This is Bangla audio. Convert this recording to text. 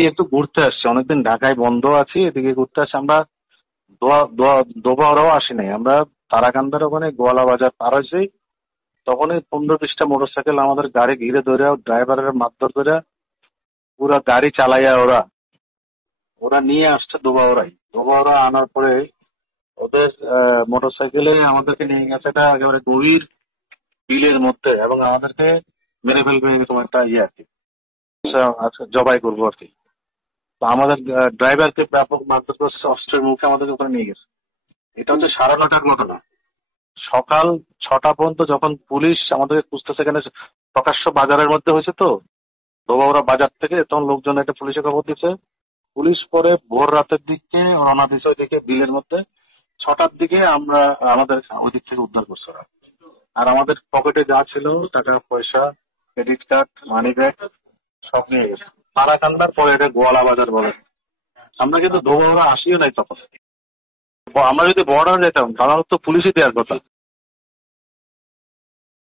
একটু ঘুরতে আসছি, অনেকদিন ঢাকায় বন্ধ আছি, এদিকে ঘুরতে আসছি আমরা। দোবাওরাও আসি নাই আমরা। তারাকান্দার ওখানে গোয়ালা বাজার পার হয়েছি, তখনই 15-20টা মোটরসাইকেল আমাদের গাড়ি ঘিরে ধরে, ড্রাইভারের মারধর করে পুরা গাড়ি চালাইয়া ওরা ওরা নিয়ে আসছে দোবাওরাই। দোবাওরা আনার পরে ওদের মোটরসাইকেলে আমাদেরকে নিয়ে গেছে এটা একেবারে গভীর বিলের মধ্যে, এবং আমাদেরকে মেরে ফেলবে এরকম একটা ইয়ে আর কি। আচ্ছা, জবাই করবো আর কি। তো আমাদের ড্রাইভারকে ব্যাপক মারধর করছে, অস্ত্রের মুখে আমাদেরকে ওখানে নিয়ে গেছে। এটা হচ্ছে 9:30টার ঘটনা। সকাল 6টা পর্যন্ত যখন পুলিশ আমাদেরকে খুঁজতেছে, এখানে প্রকাশ্য বাজারের মধ্যে হয়েছে তো, ধোবাউড়া বাজার থেকে, তখন লোকজন একটা পুলিশে খবর দিচ্ছে। পুলিশ পরে ভোর রাতের দিকে রওনা দিচ্ছে ওইদিকে বিলের মধ্যে। 6টার দিকে আমরা আমাদের ওই দিক থেকে উদ্ধার করছে ওরা। আর আমাদের পকেটে যা ছিল, টাকা পয়সা, ক্রেডিট কার্ড, মানি ব্যাগ, সব নিয়ে গেছে। তারাকান্দার পরে এটা গোয়ালা বাজার বলে। আমরা কিন্তু ধোবাউড়া আসিও নাই তখন। আমরা যদি বর্ডার যেতাম তাহলে তো পুলিশই দেওয়ার কথা।